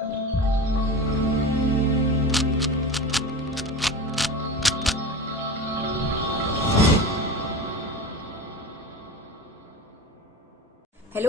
Hello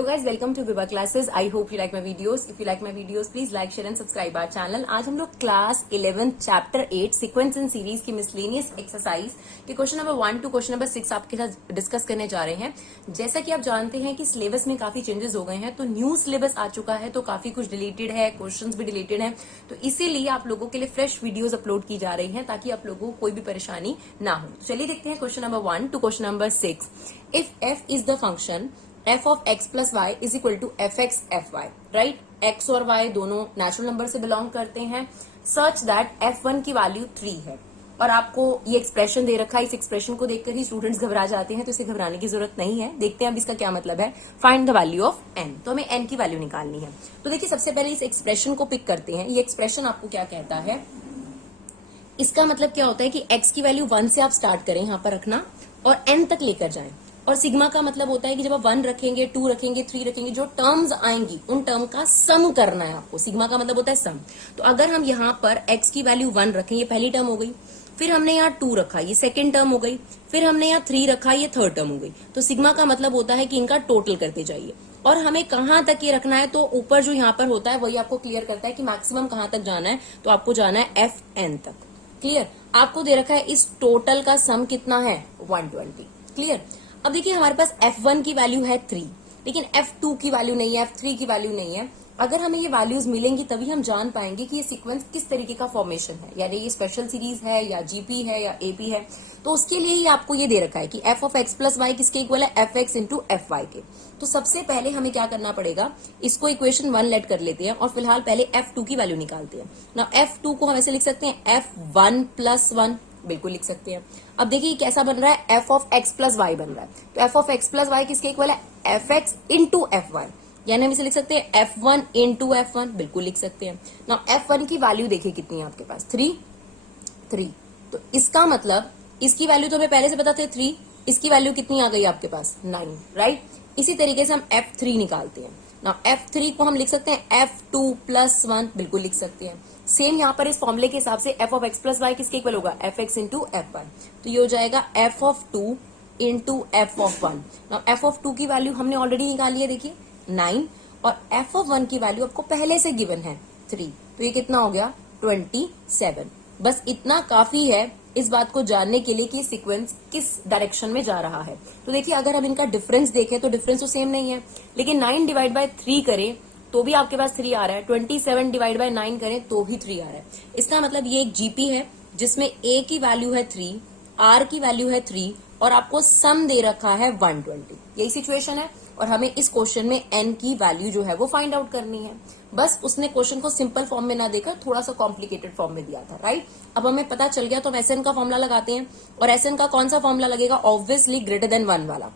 guys, welcome to Viva Classes. I hope you like my videos. If you like my videos, please like, share and subscribe our channel. आज हम लोग class 11 chapter 8 sequence and series की miscellaneous exercise के question number 1 to question number 6 आपके साथ discuss करने जा रहे हैं। जैसा कि आप जानते हैं कि सिलेबस में काफी चेंजेस हो गए हैं, तो न्यू सिलेबस आ चुका है, तो काफी कुछ डिलीटेड है, क्वेश्चंस भी डिलीटेड है, तो इसीलिए आप लोगों के लिए फ्रेश वीडियोज अपलोड की जा रही है ताकि आप लोगों को कोई भी परेशानी ना हो। तो चलिए देखते हैं question number 1 to question number 6। If F is the function f of x plus y is equal to fx fy, right? x और y दोनों नेचुरल नंबर से बिलोंग करते हैं, सच दैट f1 की वैल्यू 3 है। और आपको ये एक्सप्रेशन दे रखा है, इस एक्सप्रेशन को देखकर ही स्टूडेंट्स घबरा जाते हैं, तो इसे घबराने की जरूरत नहीं है। देखते हैं अब इसका क्या मतलब है। Find the value of n, तो हमें n की वैल्यू निकालनी है। तो देखिए सबसे पहले इस एक्सप्रेशन को पिक करते हैं। ये एक्सप्रेशन आपको क्या कहता है, इसका मतलब क्या होता है कि x की वैल्यू 1 से आप स्टार्ट करें, यहां पर रखना, और n तक लेकर जाएं। और सिग्मा का मतलब होता है कि जब आप 1 रखेंगे, 2 रखेंगे, 3 रखेंगे, जो टर्म्स आएंगी उन टर्म का सम करना है आपको। सिग्मा का मतलब होता है सम। तो अगर हम यहाँ पर x की वैल्यू 1 रखें, ये पहली टर्म हो गई, फिर हमने यहाँ 2 रखा, ये सेकेंड टर्म हो गई, फिर हमने यहाँ 3 रखा, ये थर्ड टर्म हो गई। तो सिग्मा का मतलब होता है कि इनका टोटल करते जाइए। और हमें कहां तक ये रखना है, तो ऊपर जो यहाँ पर होता है वही आपको क्लियर करता है कि मैक्सिमम कहां तक जाना है। तो आपको जाना है fn तक। क्लियर? आपको दे रखा है इस टोटल का सम कितना है, 120। क्लियर? अब देखिए हमारे पास f1 की वैल्यू है 3, लेकिन f2 की वैल्यू नहीं है, f3 की वैल्यू नहीं है। अगर हमें ये वैल्यूज मिलेंगी तभी हम जान पाएंगे कि ये सीक्वेंस किस तरीके का फॉर्मेशन है, यानी ये स्पेशल सीरीज है या जीपी है या एपी है। तो उसके लिए ही आपको ये दे रखा है कि f of x plus Y किसके इक्वल है, fx इंटू एफ वाई के। तो सबसे पहले हमें क्या करना पड़ेगा, इसको इक्वेशन 1 लेट कर लेते हैं और फिलहाल पहले f2 की वैल्यू निकालते हैं ना। f2 को हम ऐसे लिख सकते हैं f1 प्लस 1, बिल्कुल लिख सकते हैं। अब देखिए कैसा बन रहा है, f of x plus Y बन रहा है। तो f of x plus Y किसके इक्वल है, fx इंटू एफ वाई, यानी हम इसे लिख सकते हैं f1 इंटू f1, बिल्कुल लिख सकते हैं ना। f1 की वैल्यू देखिए कितनी है आपके पास, 3। तो इसका मतलब इसकी वैल्यू तो हमें पहले से पता थे 3, इसकी वैल्यू कितनी आ गई आपके पास, 9, राइट? इसी तरीके से हम f3 निकालते हैं ना। f3 को हम लिख सकते हैं f2 प्लस 1, बिल्कुल लिख सकते हैं। सेम यहाँ पर इस फॉर्मूले के हिसाब से f of x plus Y किसके इक्वल होगा, fx इंटू एफ वाई। तो ये हो जाएगा f of 2 into F of 1। ना f ऑफ 2 की वैल्यू हमने ऑलरेडी निकाली है, देखिए 9, और f ऑफ 1 की वैल्यू आपको पहले से गिवन है 3। तो ये कितना हो गया, 27। बस इतना काफी है इस बात को जानने के लिए कि सीक्वेंस किस डायरेक्शन में जा रहा है। तो देखिए अगर हम इनका डिफरेंस देखें तो डिफरेंस तो सेम नहीं है, लेकिन 9 डिवाइड बाय 3 करें तो भी आपके पास 3 आ रहा है, 27 डिवाइड बाय 9 करें तो भी 3 आ रहा है। इसका मतलब ये एक जीपी है जिसमें a की वैल्यू है 3, r की वैल्यू है 3 और आपको सम दे रखा है 120। यही सिचुएशन है और हमें इस क्वेश्चन में n की वैल्यू जो है वो फाइंड आउट करनी है। बस उसने क्वेश्चन को सिंपल फॉर्म में ना देकर थोड़ा सा कॉम्प्लिकेटेड फॉर्म में दिया था, राइट? अब हमें पता चल गया तो हम एसएन का फॉर्मुला लगाते हैं। और एसएन का कौन सा फॉर्मुला लगेगा, ऑब्वियसली ग्रेटर देन 1 वाला।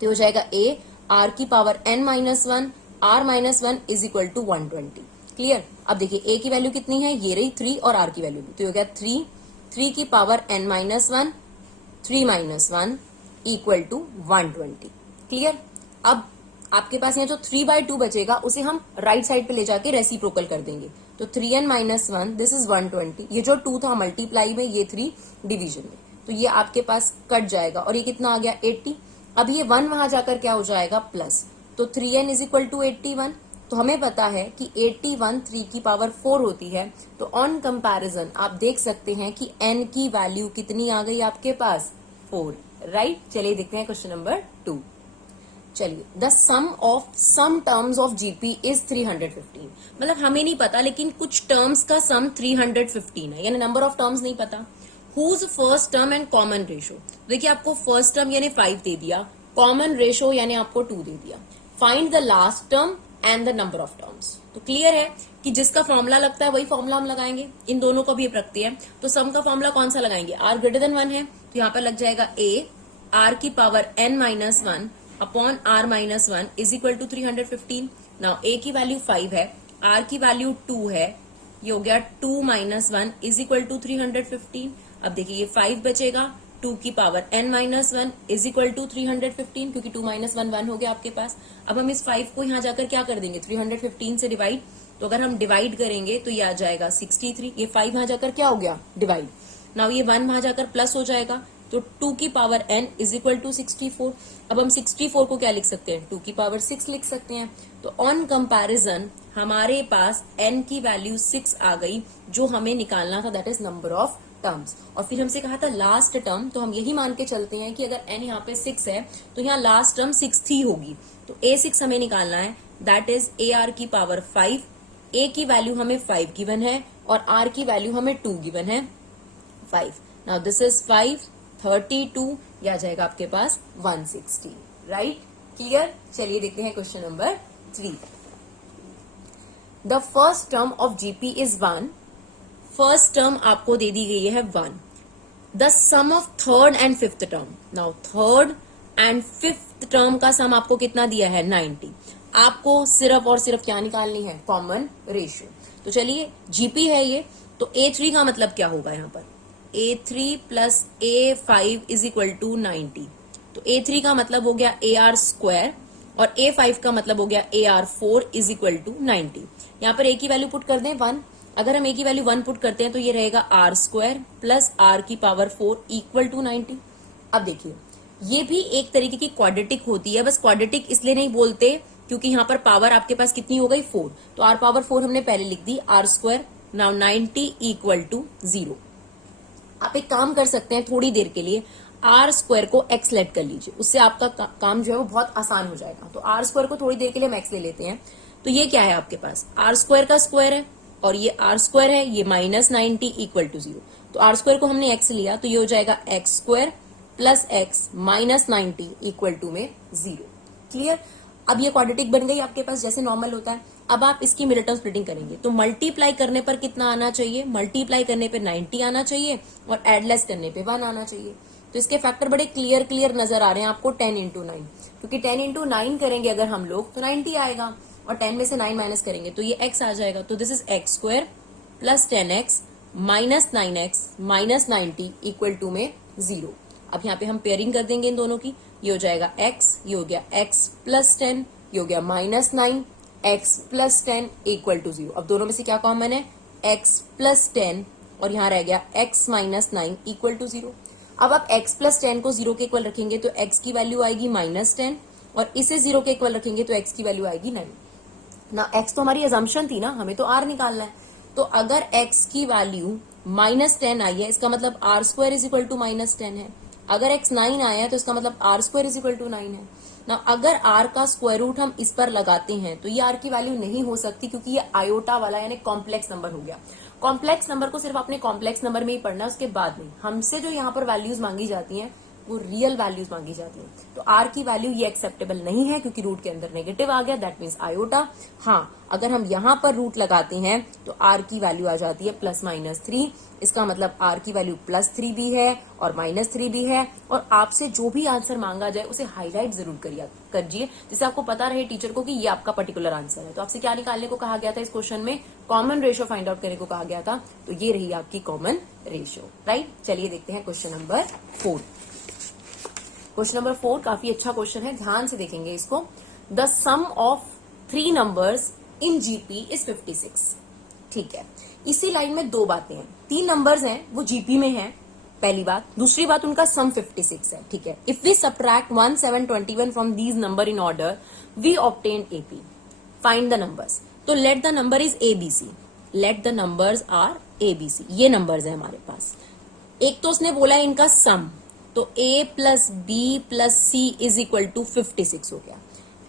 तो हो जाएगा a r की power n minus 1 r minus 1 is equal to 120। Clear? अब देखिए a की वैल्यू कितनी है, ये रही 3, और r की वैल्यू भी, तो हो गया 3 की power n minus 1, 3 minus 1 equal to 120। Clear? अब आपके पास यहाँ जो 3/2 बचेगा उसे हम राइट साइड पे ले जाके रेसिप्रोकल कर देंगे। तो 3n माइनस 1 दिस इज 120। ये जो 2 था मल्टीप्लाई में, ये 3 डिवीजन में, तो ये आपके पास कट जाएगा और ये कितना आ गया, 80। अब ये 1 वहां जाकर क्या हो जाएगा, प्लस। तो 3n इज इक्वल टू 81। तो हमें पता है कि 81 3 की पावर 4 होती है। तो ऑन कंपैरिजन आप देख सकते हैं कि n की वैल्यू कितनी आ गई आपके पास, 4, राइट? चलिए देखते हैं क्वेश्चन नंबर 2। चलिए, the sum of some terms of GP is 315। मतलब हमें नहीं पता, लेकिन कुछ टर्म्स का सम 315 है, यानी नंबर ऑफ टर्म्स नहीं पता। Whose first term and common ratio, देखिए आपको फर्स्ट टर्म यानी 5 दे दिया, कॉमन रेशो यानी आपको 2 दे दिया। Find the last term and the number of terms. तो क्लियर है कि जिसका फॉर्मुला लगता है वही फॉर्मुला हम लगाएंगे। इन दोनों को भी रखते हैं, तो सम का फॉर्मुला कौन सा लगाएंगे, r ग्रेटर देन 1 है, तो यहाँ पर लग जाएगा a r की power n minus 1 upon r minus 1 is equal to 315। Now a की वैल्यू 5 है, r की वैल्यू 2 है, ये हो गया 2 माइनस 1 इज इक्वल टू 315। अब देखिए ये 5 बचेगा, 2 की power n minus 1 is equal to 315, क्योंकि 2 माइनस 1 1 हो गया आपके पास। अब हम इस 5 को यहाँ जाकर क्या कर देंगे, 315 से डिवाइड, तो अगर हम डिवाइड करेंगे तो ये आ जाएगा 63, ये 5 वहां जाकर क्या हो गया डिवाइड, नाउ ये 1 वहां जाकर प्लस हो जाएगा, तो 2 की power n is equal to 64। अब हम 64 को क्या लिख सकते हैं, 2 की पावर 6 लिख सकते हैं। तो ऑन कंपैरिजन हमारे पास n की वैल्यू 6 आ गई, जो हमें निकालना था, that is number of terms. और फिर हमसे कहा था लास्ट टर्म, तो हम यही मान के चलते हैं कि अगर n यहाँ पे 6 है तो यहाँ लास्ट टर्म 6 ही होगी। तो a6 हमें निकालना है, दैट इज ar की पावर 5, a की वैल्यू हमें 5 गिवन है और r की वैल्यू हमें 2 गिवन है 5। नाउ दिस इज 5, 32, यह आ जाएगा आपके पास 160, राइट, क्लियर। चलिए देखते हैं question number 3। The first term of GP is 1, first term आपको दे दी गई है 1। The sum of third and fifth term, now third and fifth term का सम आपको कितना दिया है 90। आपको सिर्फ और सिर्फ क्या निकालनी है, कॉमन रेशियो। तो चलिए जीपी है ये, तो A3 का मतलब क्या होगा यहाँ पर, A3 plus A5 is equal to 90। तो A3 का मतलब हो गया AR स्क्वायर और A5 का मतलब हो गया AR4 इज इक्वल टू 90। यहाँ पर A की वैल्यू पुट कर दें 1, अगर हम A की वैल्यू 1 पुट करते हैं तो ये रहेगा R स्क्वायर प्लस R की पावर 4 इक्वल टू 90। अब देखिए ये भी एक तरीके की क्वाड्रेटिक होती है, बस क्वाड्रेटिक इसलिए नहीं बोलते क्योंकि यहाँ पर पावर आपके पास कितनी हो गई 4, तो R पावर 4 हमने पहले लिख दी, R square, now 90 equal to 0। आप एक काम कर सकते हैं, थोड़ी देर के लिए आर स्क्वायर को एक्स लेट कर लीजिए, उससे आपका काम जो है वो बहुत आसान हो जाएगा। तो आर स्क्वायर को थोड़ी देर के लिए हम एक्स ले लेते हैं। तो ये क्या है आपके पास, आर स्क्वायर का स्क्वायर है और ये आर स्क्वायर है, ये माइनस 90 इक्वल टू 0। तो आर स्क्वायर को हमने एक्स लिया तो ये हो जाएगा X square plus X minus 90 equal to में 0। क्लियर। अब ये क्वाड्रेटिक बन गई आपके पास जैसे नॉर्मल होता है। अब आप इसकी मिडिल टर्म स्प्लिटिंग करेंगे तो मल्टीप्लाई करने पर कितना आना चाहिए, मल्टीप्लाई करने पे 90 आना चाहिए और एडलेस करने पे 1 आना चाहिए। तो इसके फैक्टर बड़े क्लियर नजर आ रहे हैं आपको 10 इंटू 9, क्योंकि 10 इंटू 9 करेंगे अगर हम लोग तो 90 आएगा और 10 में से 9 माइनस करेंगे तो ये x आ जाएगा। तो this is X square plus 10x minus 9x minus 90 equal to में 0। अब यहाँ पे हम पेयरिंग कर देंगे इन दोनों की, ये हो जाएगा x, ये हो गया x प्लस 10, ये हो गया minus 9, x plus 10 equal to 0। अब दोनों में से क्या कॉमन है, x प्लस 10 और यहाँ रह गया x माइनस 9 इक्वल टू 0। अब आप x प्लस 10 को 0 के इक्वल रखेंगे तो x की वैल्यू आएगी माइनस 10 और इसे 0 के इक्वल रखेंगे तो x की वैल्यू आएगी 9 ना। x तो हमारी अजम्पशन थी ना, हमें तो r निकालना है। तो अगर x की वैल्यू माइनस 10 आई है इसका मतलब R square is equal to minus 10 है। अगर x 9 आया है तो इसका मतलब R square is equal to 9 है ना। अगर r का स्क्वायर रूट हम इस पर लगाते हैं तो ये r की वैल्यू नहीं हो सकती क्योंकि ये आयोटा वाला यानी कॉम्प्लेक्स नंबर हो गया। कॉम्प्लेक्स नंबर को सिर्फ अपने कॉम्प्लेक्स नंबर में ही पढ़ना, उसके बाद नहीं। हमसे जो यहाँ पर वैल्यूज मांगी जाती हैं वो रियल वैल्यूज मांगी जाती हैं। तो r की वैल्यू ये एक्सेप्टेबल नहीं है क्योंकि रूट के अंदर नेगेटिव आ गया, दैट मीन्स आयोटा। हाँ, अगर हम यहाँ पर रूट लगाते हैं तो r की वैल्यू आ जाती है प्लस माइनस 3। इसका मतलब r की वैल्यू प्लस 3 भी है और माइनस 3 भी है। और आपसे जो भी आंसर मांगा जाए उसे हाईलाइट जरूर करिए जिससे आपको पता रहे टीचर को कि ये आपका पर्टिकुलर आंसर है। तो आपसे क्या निकालने को कहा गया था इस क्वेश्चन में, कॉमन रेशियो फाइंड आउट करने को कहा गया था। तो ये रही आपकी कॉमन रेशियो, राइट। चलिए देखते हैं क्वेश्चन नंबर 4। क्वेश्चन नंबर 4 काफी अच्छा क्वेश्चन है, ध्यान से देखेंगे इसको। The sum of 3 numbers in GP is 56। ठीक है, इसी लाइन में 2 बातें हैं। 3 नंबर्स हैं वो जीपी में हैं, पहली बात। दूसरी बात उनका सम 56 है। ठीक है, if we subtract 1, 7, 21 from these number in order we obtain AP. Find the numbers. तो let the number is A B C, let the numbers are A B C. ये नंबर्स है हमारे पास। एक तो उसने बोला है इनका सम, तो a plus B plus C is equal to 56 हो गया।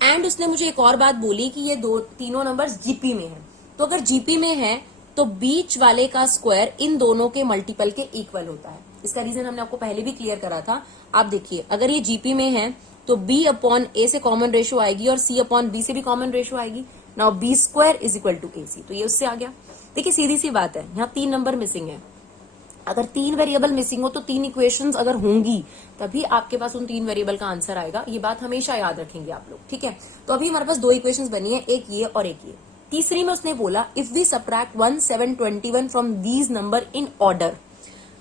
एंड उसने मुझे एक और बात बोली कि ये तीनों नंबर्स जीपी में हैं। तो अगर जीपी में है तो बीच वाले का स्क्वायर इन दोनों के मल्टीपल के इक्वल होता है। इसका रीजन हमने आपको पहले भी क्लियर करा था। आप देखिए, अगर ये जीपी में है तो b अपॉन a से कॉमन रेशियो आएगी और c अपॉन b से भी कॉमन रेशियो आएगी। Now b square is equal to ac, तो ये उससे आ गया। देखिए सीधी सी बात है, यहाँ 3 नंबर मिसिंग है। अगर 3 वेरिएबल मिसिंग हो तो 3 इक्वेशंस अगर होंगी तभी आपके पास उन 3 वेरिएबल का आंसर आएगा। ये बात हमेशा याद रखेंगे आप लोग, ठीक है। तो अभी हमारे पास 2 इक्वेशंस बनी है, एक ये और एक ये। तीसरी में उसने बोला if we subtract 1, 7, 21 from these number in order.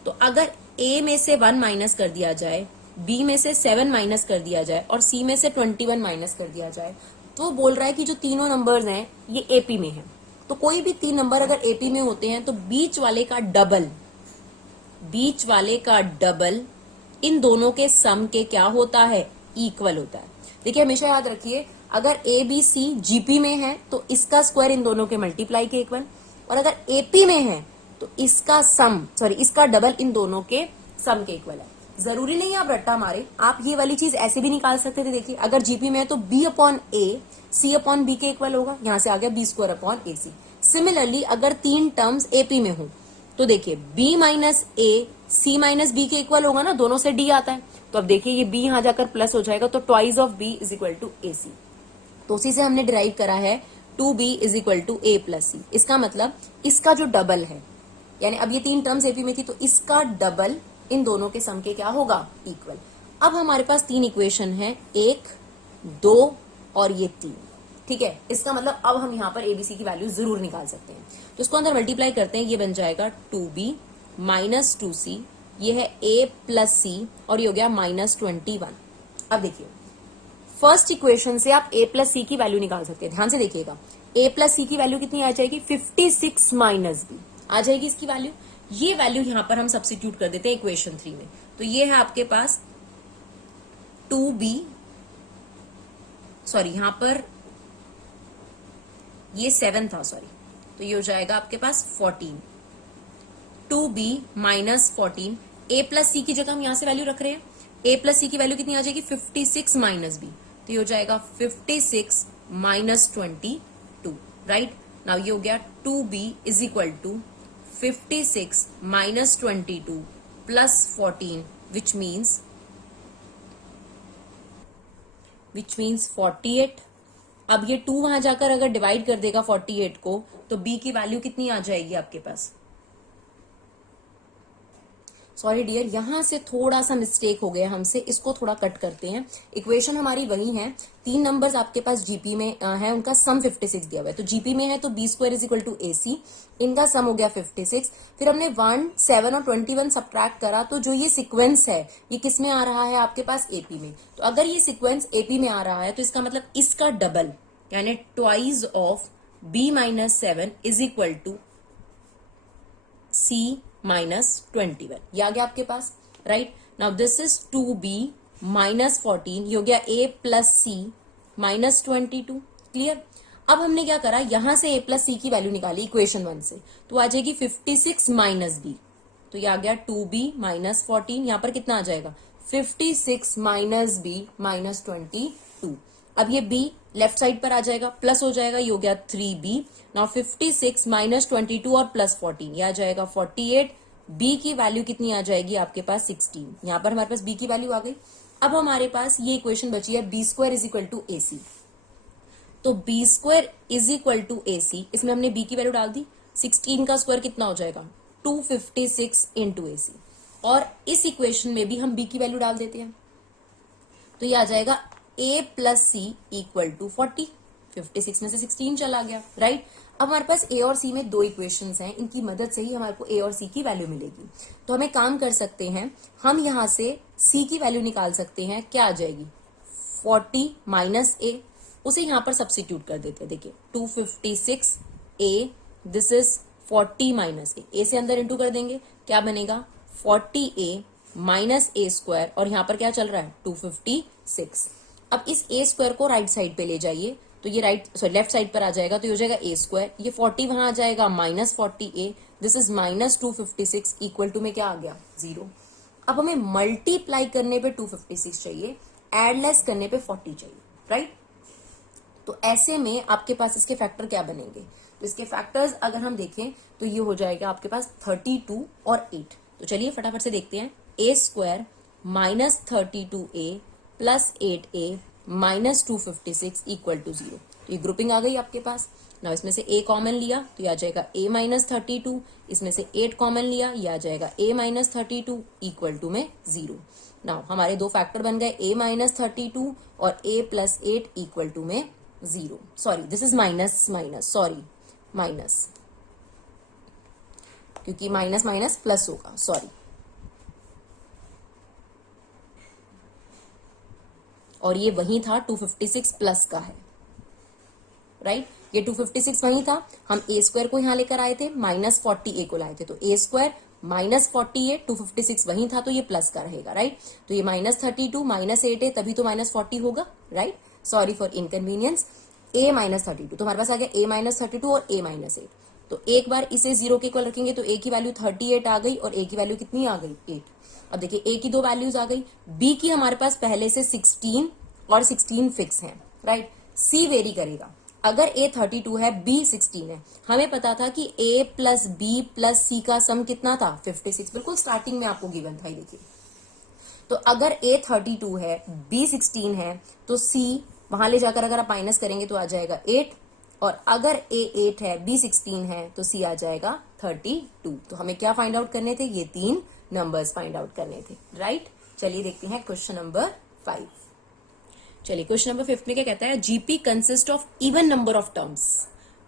तो अगर a में से 1 माइनस कर दिया जाए, b में से 7 माइनस कर दिया जाए और c में से 21 माइनस कर दिया जाए, तो बोल रहा है कि जो तीनों नंबर्स हैं ये एपी में है। तो कोई भी 3 नंबर अगर एपी में होते हैं तो बीच वाले का डबल इन दोनों के सम के क्या होता है, इक्वल होता है। देखिए हमेशा याद रखिए, अगर ए बी सी जीपी में है तो इसका स्क्वायर इन दोनों के मल्टीप्लाई के इक्वल, और अगर एपी में है तो इसका डबल इन दोनों के सम के इक्वल है। जरूरी नहीं आप रट्टा मारे, आप ये वाली चीज ऐसे भी निकाल सकते थे। देखिए अगर जीपी में है तो बी अपॉन ए सी अपॉन बी के इक्वल होगा, यहां से आ गया बी स्क्वायर अपॉन ए सी। सिमिलरली अगर 3 टर्म्स एपी में हो तो देखिए b माइनस ए सी माइनस बी के इक्वल होगा ना, दोनों से d आता है। तो अब देखिए ये b यहां जाकर प्लस हो जाएगा, तो twice of b is equal to A C. तो उसी से हमने डिराइव करा है 2b is equal to A plus C. इसका मतलब इसका जो डबल है, यानी अब ये 3 टर्म्स एपी में थी तो इसका डबल इन दोनों के सम के क्या होगा, इक्वल। अब हमारे पास 3 इक्वेशन है, 1 2 और ये 3। ठीक है, इसका मतलब अब हम यहाँ पर एबीसी की वैल्यू जरूर निकाल सकते हैं। तो इसको अंदर मल्टीप्लाई करते हैं, ये बन जाएगा 2b माइनस 2c, ये है a प्लस सी और ये हो गया माइनस 21। अब देखिए फर्स्ट इक्वेशन से आप a प्लस सी की वैल्यू निकाल सकते हैं। ध्यान से देखिएगा, a प्लस सी की वैल्यू कितनी आ जाएगी, 56 माइनस b आ जाएगी इसकी वैल्यू। ये वैल्यू यहां पर हम सब्स्टिट्यूट कर देते हैं इक्वेशन 3 में। तो ये है आपके पास 2b, सॉरी यहां पर ये 7 था, सॉरी, तो ये हो जाएगा आपके पास 14। 2b माइनस 14, a प्लस सी की जगह हम यहां से वैल्यू रख रहे हैं। a प्लस सी की वैल्यू कितनी आ जाएगी, 56 माइनस b, तो ये हो जाएगा 56 माइनस 22। राइट, नाउ ये हो गया 2b is equal to 56 minus 22 plus 14 which means 48। अब ये 2 वहां जाकर अगर डिवाइड कर देगा 48 को, तो b की वैल्यू कितनी आ जाएगी आपके पास, सॉरी डियर यहां से थोड़ा सा मिस्टेक हो गया हमसे, इसको थोड़ा कट करते हैं। इक्वेशन हमारी वही है, 3 नंबर्स आपके पास जीपी में है, उनका सम 56 दिया हुआ है। तो जीपी में है तो B square is equal to A C, इनका सम हो गया 56। फिर हमने 1 7 और 21 सब्ट्रैक्ट करा, तो जो ये सिक्वेंस है ये किस में आ रहा है आपके पास, एपी में। तो अगर ये सिक्वेंस एपी में आ रहा है तो इसका मतलब इसका डबल यानी twice of b minus 7 is equal to c minus 21। ये आ गया आपके पास। Right, now this is 2b minus 14, ये हो गया a plus C minus 22। Clear. अब हमने क्या करा, यहां से a प्लस सी की वैल्यू निकाली इक्वेशन 1 से, तो आ जाएगी 56 माइनस b, तो ये आ गया 2b माइनस 14। यहां पर कितना आ जाएगा, 56 माइनस b माइनस 22। अब ये b लेफ्ट साइड पर आ जाएगा, प्लस हो जाएगा, ये हो गया 3b। नाउ 56 माइनस 22 और प्लस 14, ये आ जाएगा 48। b की वैल्यू कितनी आ जाएगी आपके पास, 16। यहां पर हमारे पास b की वैल्यू आ गई। अब हमारे पास ये इक्वेशन बची है B square is equal to A C. तो B square is equal to A C, इसमें हमने b की वैल्यू डाल दी, 16 का स्क्वायर कितना हो जाएगा, 256 इंटू ए सी। और इस इक्वेशन में भी हम b की वैल्यू डाल देते हैं, तो ये आ जाएगा a plus C equal to 40। 56 में से 16 चला गया। राइट, अब हमारे पास a और c में 2 इक्वेशंस हैं, इनकी मदद से ही हमारे को a और c की वैल्यू मिलेगी। तो हमें काम कर सकते हैं, हम यहां से c की वैल्यू निकाल सकते हैं, क्या आ जाएगी 40 माइनस a, उसे यहां पर सब्स्टिट्यूट कर देते हैं। देखिए 256 a, this is 40 minus a से अंदर इंटू कर देंगे, क्या बनेगा 40a माइनस ए स्क्वायर, और यहां पर क्या चल रहा है 256। अब इस a स्क्वायर को राइट साइड पे ले जाइए, तो ये लेफ्ट साइड पर आ जाएगा, तो ये हो जाएगा a स्क्वायर, ये 40 वहां आ जाएगा minus 40a, this is minus 256 equal to में क्या आ गया 0। अब हमें मल्टीप्लाई करने पे 256 चाहिए, एडलेस करने पे 40 चाहिए। राइट, तो ऐसे में आपके पास इसके फैक्टर क्या बनेंगे, तो इसके फैक्टर्स अगर हम देखें तो ये हो जाएगा आपके पास 32 और 8। तो चलिए फटाफट से देखते हैं, a square minus 32a plus 8a minus 256 equal to 0। तो ये ग्रुपिंग आ गई आपके पास। ना इसमें से a कॉमन लिया तो ये आ जाएगा a माइनस 32, इसमें से 8 कॉमन लिया, ये आ जाएगा a माइनस 32 इक्वल टू में 0। नाउ हमारे 2 फैक्टर बन गए, a माइनस 32 और a प्लस 8 इक्वल टू में 0। Sorry this is minus minus, sorry minus, क्योंकि माइनस माइनस प्लस होगा, सॉरी। और ये वही था 256 प्लस का है। राइट, ये 256 वही था, हम ए स्क्वायर को यहाँ लेकर आए थे, -40 ए को लाए थे, तो ए स्क्वायर -40 ए, 256 वही था, तो ये प्लस का रहेगा, राइट। तो ये -32 -8 है, तभी तो -40 होगा, right. Sorry for inconvenience. a -32, तो हमारे पास आ गया a -32 और a -8। तो एक बार इसे 0 के इक्वल रखेंगे तो a की वैल्यू 38 आ गई और a की वैल्यू कितनी आ गई, 8। अब देखिए a की दो वैल्यूज आ गई, b की हमारे पास पहले से 16 और 16 फिक्स है, राइट। c वेरी करेगा, अगर a 32 है, b 16 है, हमें पता था कि a plus b plus c का सम कितना था, 56, बिल्कुल स्टार्टिंग में आपको गिवन था, ये देखिए। तो अगर a 32 है, b 16 है, तो c वहां ले जाकर अगर आप माइनस करेंगे तो आ जाएगा 8, और अगर a 8 है, b 16 है, तो c आ जाएगा 32। तो हमें क्या फाइंड आउट करने थे, ये 3 नंबर्स फाइंड आउट करने थे, राइट। चलिए देखते हैं क्वेश्चन नंबर 5। चलिए क्वेश्चन नंबर 5 में क्या कहता है, GP consist of even number of terms.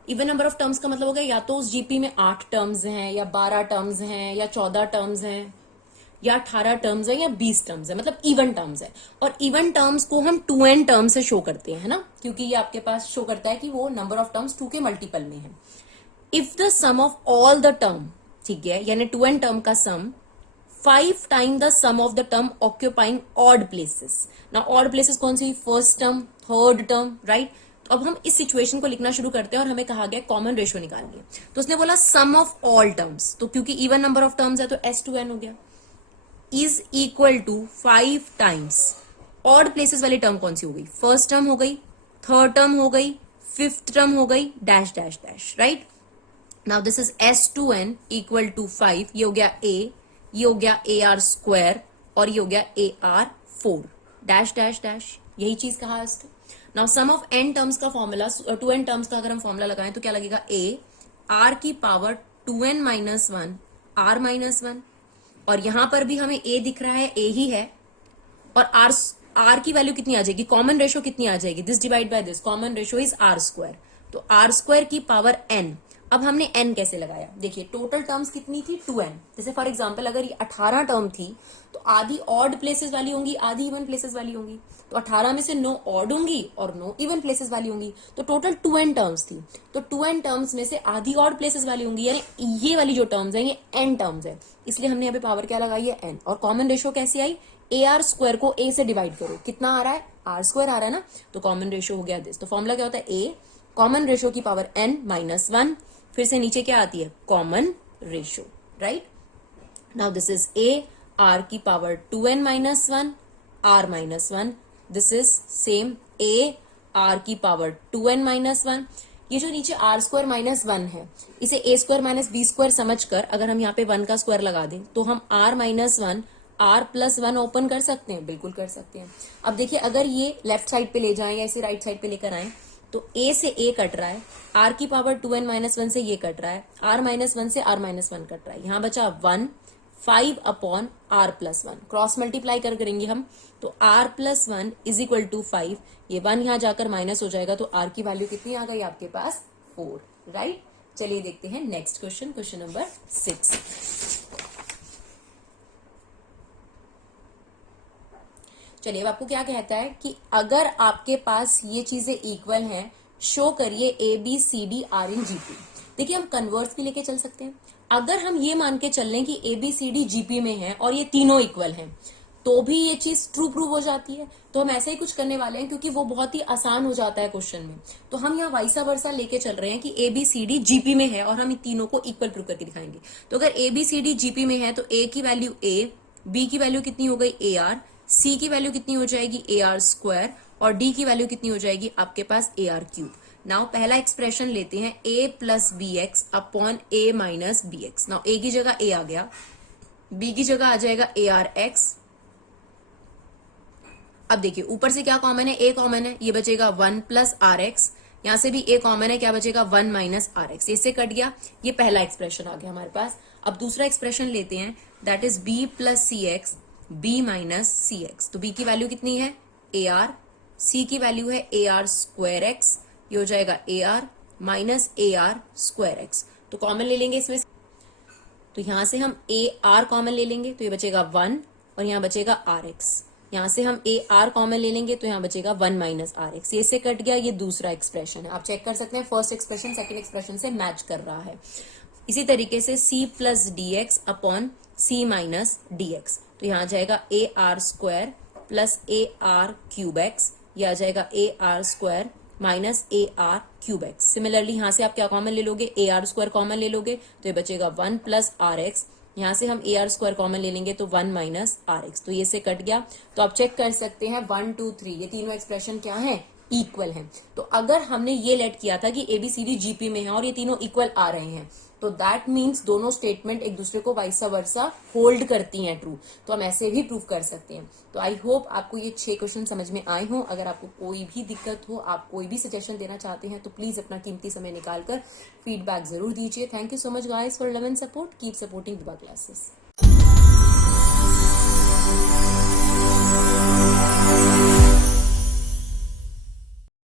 Even number of terms का मतलब हो गया या तो उस जीपी में 8 टर्म्स हैं, या 12 टर्म्स हैं, या 14 टर्म्स हैं, या 18 टर्म्स है, या 20 टर्म्स है, मतलब इवन टर्म्स है। और इवन टर्म्स को हम 2n टर्म से शो करते हैं, है ना, क्योंकि ये आपके पास शो करता है कि वो नंबर ऑफ टर्म्स 2 के मल्टीपल में है। If the sum of all the term, ठीक है, यानी 2n टर्म का sum 5 time the sum of the term occupying odd places. ना ऑड प्लेसेस कौन सी, first term, third term, right. तो अब हम इस सिचुएशन को लिखना शुरू करते हैं और हमें कहा गया कॉमन रेशियो निकालनी है। तो उसने बोला सम ऑफ ऑल टर्म्स, तो क्योंकि इवन नंबर ऑफ टर्म्स है तो s2n हो गया, is equal to 5 times odd places वाली टर्म कौन सी हो गई, फर्स्ट टर्म हो गई, थर्ड टर्म हो गई, फिफ्थ टर्म हो गई, dash dash dash, right. Now this is s2n equal to 5, ये हो गया a, ये हो गया ar स्क्वायर, और ये हो गया ar 4, डैश डैश डैश, यही चीज कहा इसको। Now sum of n terms का फॉर्मूला, 2n टर्म्स का अगर हम फॉर्मूला लगाएं तो क्या लगेगा, a r की power 2n minus 1 r minus 1, और यहां पर भी हमें a दिख रहा है, a ही है, और r की वैल्यू कितनी आ जाएगी, कॉमन रेशो कितनी आ जाएगी, this divide by this, common ratio is r square, तो r स्क्वायर की पावर n। अब हमने n कैसे लगाया, देखिए टोटल टर्म्स कितनी थी, 2n। जैसे फॉर एग्जांपल अगर ये 18 टर्म थी तो आधी ऑड प्लेसेस वाली होंगी, आधी इवन प्लेसेस वाली होंगी, तो 18 में से 9 ऑड होंगी और 9 इवन प्लेसेस वाली होंगी, तो टोटल 2n टर्म्स थी। तो 2n टर्म्स में से आधी ऑड प्लेसेस वाली होंगी, यानी ये वाली जो टर्म्स है ये n टर्म्स है, इसलिए हमने यहाँ पे पावर क्या लगाई है, n। और कॉमन रेशो कैसे आई, ar स्क्वायर को a से डिवाइड करो, कितना आ रहा है, r स्क्वायर आ रहा है ना, तो कॉमन रेशो हो गया दिस। तो फॉर्मूला क्या होता है, a कॉमन रेशो की पावर n माइनस 1, फिर से नीचे क्या आती है, common ratio, right. Now this is a r की power 2n minus 1 r minus 1, this is same a r की पावर 2n माइनस 1। ये जो नीचे r स्क्वायर माइनस 1 है, इसे a square minus b square समझकर अगर हम यहाँ पे 1 का स्क्वायर लगा दें तो हम r minus 1 r plus 1 open कर सकते हैं, बिल्कुल कर सकते हैं। अब देखिए अगर ये लेफ्ट साइड पे ले जाएं या इसे राइट साइड पे लेकर आए तो a से a कट रहा है, r की पावर 2n माइनस 1 से ये कट रहा है, r माइनस 1 से r माइनस 1 कट रहा है, यहाँ बचा 1, 5 upon r plus 1, cross multiply कर करेंगे हम, तो r plus 1 is equal to 5, ये 1 यहाँ जाकर माइनस हो जाएगा, तो r की वैल्यू कितनी आ गई आपके पास, 4, राइट। चलिए देखते हैं नेक्स्ट क्वेश्चन, क्वेश्चन नंबर 6। चलिए अब आपको क्या कहता है कि अगर आपके पास ये चीजें इक्वल हैं, शो करिए A B C D are in GP. देखिए हम कन्वर्स भी लेके चल सकते हैं, अगर हम ये मान के चल लें कि A B C D GP में है और ये तीनों इक्वल हैं तो भी ये चीज ट्रू प्रूव हो जाती है। तो हम ऐसे ही कुछ करने वाले हैं क्योंकि वो बहुत ही आसान हो जाता है क्वेश्चन में, तो हम यहाँ वाइसा वर्सा लेके चल रहे हैं कि A B C D GP में है और हम इन तीनों को इक्वल प्रूव करके दिखाएंगे। तो अगर A B C D GP में है तो ए की वैल्यू a, बी की वैल्यू कितनी हो गई ए आर, सी की वैल्यू कितनी हो जाएगी ए आर स्क्वायर, और डी की वैल्यू कितनी हो जाएगी आपके पास ए आर क्यूब। नाउ पहला एक्सप्रेशन लेते हैं a plus B X upon A minus B X. Now A की जगह a आ गया, b की जगह आ जाएगा ए आर एक्स। अब देखिए ऊपर से क्या कॉमन है, a कॉमन है, ये बचेगा 1 प्लस आर एक्स, यहां से भी a कॉमन है, क्या बचेगा 1 माइनस आर एक्स, इससे कट गया, ये पहला एक्सप्रेशन आ गया हमारे पास। अब दूसरा एक्सप्रेशन लेते हैं, that is b plus C X, b minus C X. तो b की वैल्यू कितनी है ए आर, c की वैल्यू है ए आर स्क्वायर एक्स, ये हो जाएगा A R minus A R square X. तो कॉमन ले लेंगे इसमें, तो यहां से हम ए आर कॉमन ले लेंगे, तो ये बचेगा 1 और यहां बचेगा आर एक्स, यहाँ से हम ए आर कॉमन ले लेंगे तो यहाँ बचेगा 1 माइनस आर एक्स, ये से कट गया, ये दूसरा एक्सप्रेशन है। आप चेक कर सकते हैं फर्स्ट एक्सप्रेशन सेकंड एक्सप्रेशन से मैच कर रहा है। इसी तरीके से c plus D X upon C minus D X, तो यहाँ आ जाएगा A R square plus A R cube X, यह आ जाएगा A R square minus A R cube X. Similarly यहाँ से आप क्या कॉमन ले लोगे, ए आर स्क्वायर कॉमन ले लोगे तो ये बचेगा 1 प्लस आर एक्स, यहाँ से हम ए आर स्क्वायर कॉमन ले लेंगे तो 1 माइनस आर एक्स, तो ये से कट गया। तो आप चेक कर सकते हैं 1 2 3 ये तीनों एक्सप्रेशन क्या है, इक्वल हैं। तो अगर हमने ये लेट किया था कि एबीसीडी जीपी में है और ये तीनों इक्वल आ रहे हैं, तो दैट मीन्स दोनों स्टेटमेंट एक दूसरे को वाइसा वर्सा होल्ड करती हैं ट्रू, तो हम ऐसे भी प्रूव कर सकते हैं। तो आई होप आपको ये 6 क्वेश्चन समझ में आए हों। अगर आपको कोई भी दिक्कत हो, आप कोई भी सजेशन देना चाहते हैं, तो प्लीज अपना कीमती समय निकालकर फीडबैक जरूर दीजिए। Thank you so much guys for love and support, keep supporting Vibha classes.